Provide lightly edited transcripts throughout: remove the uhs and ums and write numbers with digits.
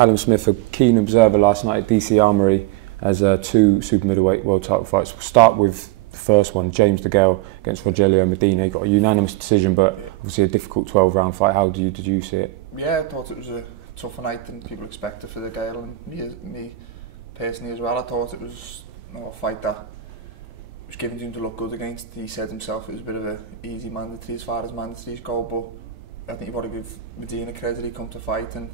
Callum Smith, a keen observer last night at DC Armory as 2 super middleweight world title fights. We'll start with the first one, James DeGale against Porky Medina. He got a unanimous decision, but obviously a difficult 12-round fight. How did you see it? Yeah, I thought it was a tougher night than people expected for DeGale, and me personally as well. I thought it was a fight that was given to him to look good against. He said himself it was a bit of an easy mandatory as far as mandatories go, but I think you've got to give Medina credit. He come to fight, and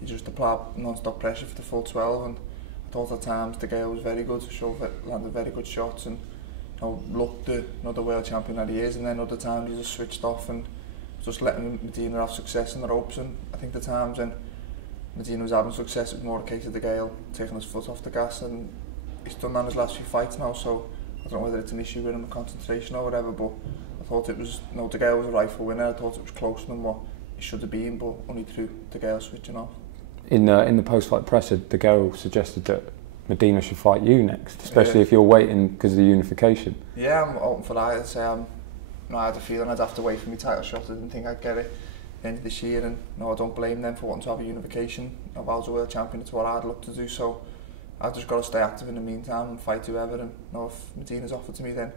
he just applied non-stop pressure for the full 12, and I thought at times DeGale was very good, landed very good shots, and looked the world champion that he is, and then other times he just switched off and just letting Medina have success in the ropes. And I think the times when Medina was having success, it was more a case of DeGale taking his foot off the gas, and he's done that in his last few fights now, so I don't know whether it's an issue with him, a concentration or whatever, but I thought it was, DeGale was a rightful winner. I thought it was closer than what it should have been, but only through DeGale switching off. In the post-fight presser, DeGale suggested that Medina should fight you next, especially if you're waiting because of the unification. Yeah, I'm open for that. I'd say I had a feeling I'd have to wait for my title shot. I didn't think I'd get it at the end of this year, and I don't blame them for wanting to have a unification. If I was a world champion, it's what I'd look to do, so I've just got to stay active in the meantime and fight whoever. And if Medina's offered to me, then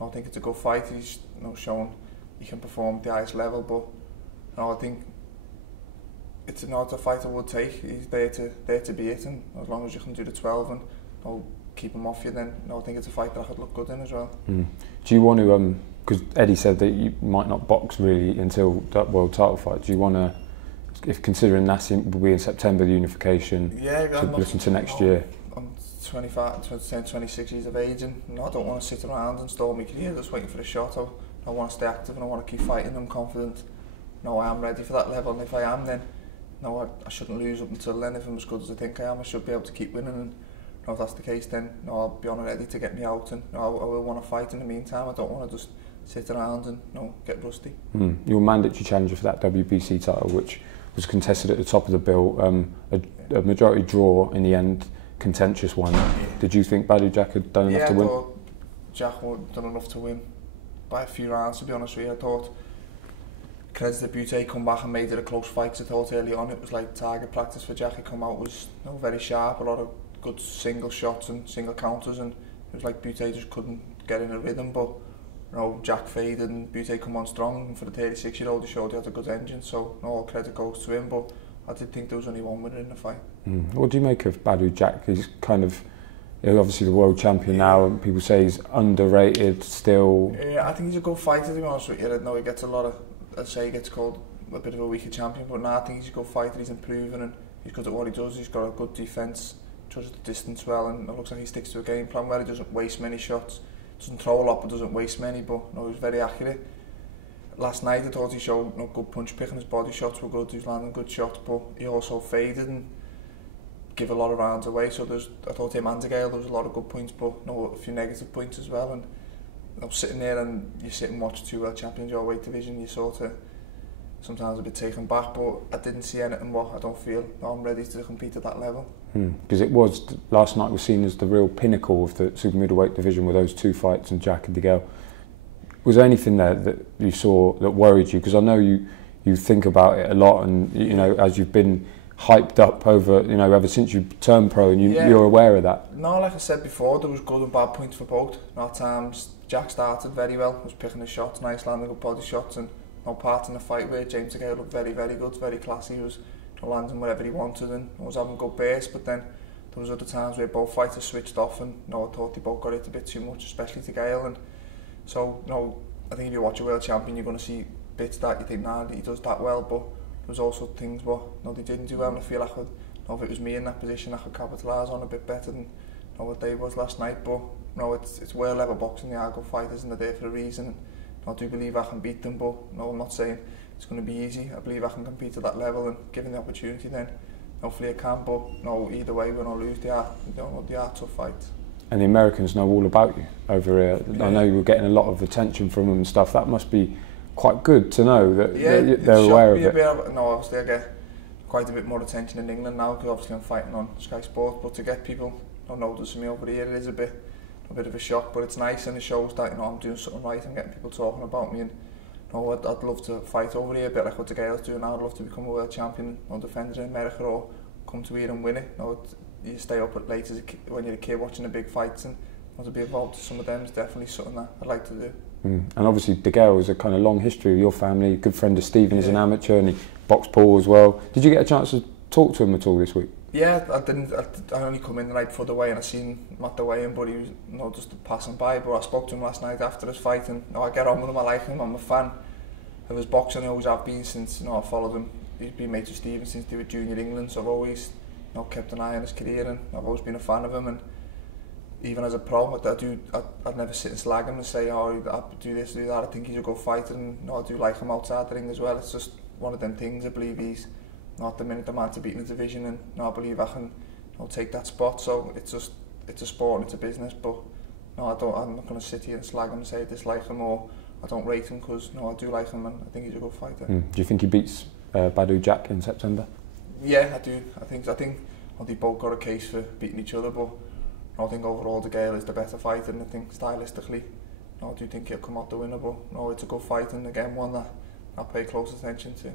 I think it's a good fight. He's shown he can perform at the highest level, but I think it's a fight I would take. He's there to be it, and as long as you can do the 12 and keep him off you, then I think it's a fight that I could look good in as well. Do you want to, because Eddie said that you might not box really until that world title fight, do you want to, if considering that will be in September, the unification, to listen to next year? I'm 26 years of age, and I don't want to sit around and stall my career just waiting for a shot. I want to stay active and I want to keep fighting. I'm confident I am ready for that level, and if I am, then I shouldn't lose up until then. If I'm as good as I think I am, I should be able to keep winning, and if that's the case, then I'll be on ready to get me out, and I will want to fight in the meantime. I don't want to just sit around and get rusty. Your mandatory challenger for that WBC title, which was contested at the top of the bill, a majority draw in the end, contentious one. Did you think Badou Jack had done enough to win? Yeah, I thought Jack had done enough to win by a few rounds, to be honest with you. I thought credit to Butte come back and made it a close fight. I thought early on it was like target practice for Jack. He come out was very sharp, a lot of good single shots and single counters, and it was like Butte just couldn't get in a rhythm, but Jack faded and Butte come on strong, and for the 36-year-old he showed he had a good engine, so all credit goes to him, but I did think there was only one winner in the fight. What do you make of Badou Jack? He's kind of obviously the world champion now, and people say he's underrated still. Yeah, I think he's a good fighter, to be honest with you. I know he gets a lot of, I'd say he gets called a bit of a weaker champion, but I think he's a good fighter. He's improving and he's good at what he does. He's got a good defence, judges the distance well, and it looks like he sticks to a game plan where he doesn't waste many shots. Doesn't throw a lot, but doesn't waste many, but he was very accurate. Last night I thought he showed good punch picking, his body shots were good, he was landing good shots, but he also faded and give a lot of rounds away, so I thought him and DeGale, there was a lot of good points, but a few negative points as well, and sitting there and you sit and watch 2 world champions in your weight division, you sort of sometimes a bit taken back, but I didn't see anything what I don't feel I'm ready to compete at that level. Because it was, last night was seen as the real pinnacle of the super middleweight division with those 2 fights and Jack and DeGale. Was there anything there that you saw that worried you? Because I know you think about it a lot, and as you've been hyped up over ever since you turned pro, and you're aware of that. No, like I said before, there was good and bad points for both. At times Jack started very well, was picking his shots, nice landing good body shots, and part in the fight where James DeGale looked very, very good, very classy. He was landing whatever he wanted and was having good base, but then there was other times where both fighters switched off, and I thought they both got it a bit too much, especially DeGale. And so I think if you watch a world champion, you're going to see bits that you think, he does that well, but there's also things they didn't do well, and I feel like if it was me in that position, I could capitalise on a bit better than what Dave was last night. But it's world level boxing, they are good fighters and they're there for a reason, and I do believe I can beat them, but I'm not saying it's going to be easy. I believe I can compete at that level, and given the opportunity, then hopefully I can. But either way, win or lose, they are tough fights. And the Americans know all about you over here. I know you were getting a lot of attention from them and stuff. That must be quite good to know that they're aware of it. Obviously I get quite a bit more attention in England now, because obviously I'm fighting on Sky Sports, but to get people noticing me over here, it is a bit of a shock, but it's nice, and it shows that I'm doing something right and getting people talking about me. And I'd love to fight over here, a bit like what DeGale's doing now. I'd love to become a world champion or defender in America, or come to here and win it. You know, you stay up at late as when you're a kid watching the big fights, and to be involved in some of them is definitely something that I'd like to do. And obviously De Gale has a kind of long history with your family, good friend of Stephen as an amateur, and he boxed Paul as well. Did you get a chance to talk to him at all this week? Yeah, I didn't. I only come in the night before the weigh-in. I seen him at the weigh-in, but he was just passing by. But I spoke to him last night after his fight, and I get on with him. I like him. I'm a fan of his boxing. I always have been since I followed him. He's been mates with Stephen since they were junior England, so I've always kept an eye on his career, and I've always been a fan of him. And even as a pro, I'd never sit and slag him and say, oh, I do this, do that. I think he's a good fighter, and I do like him outside the ring as well. It's just one of them things. I believe he's not the minute the man to beat in the division, and I believe I can take that spot. So it's a sport and it's a business, but I'm not going to sit here and slag him and say I dislike him or I don't rate him, because I do like him and I think he's a good fighter. Do you think he beats Badou Jack in September? Yeah, I do. I think they both got a case for beating each other, but I think overall De Gale is the better fighter, and I think stylistically I do think he'll come out the winner, but it's a good fight, and again one that I pay close attention to.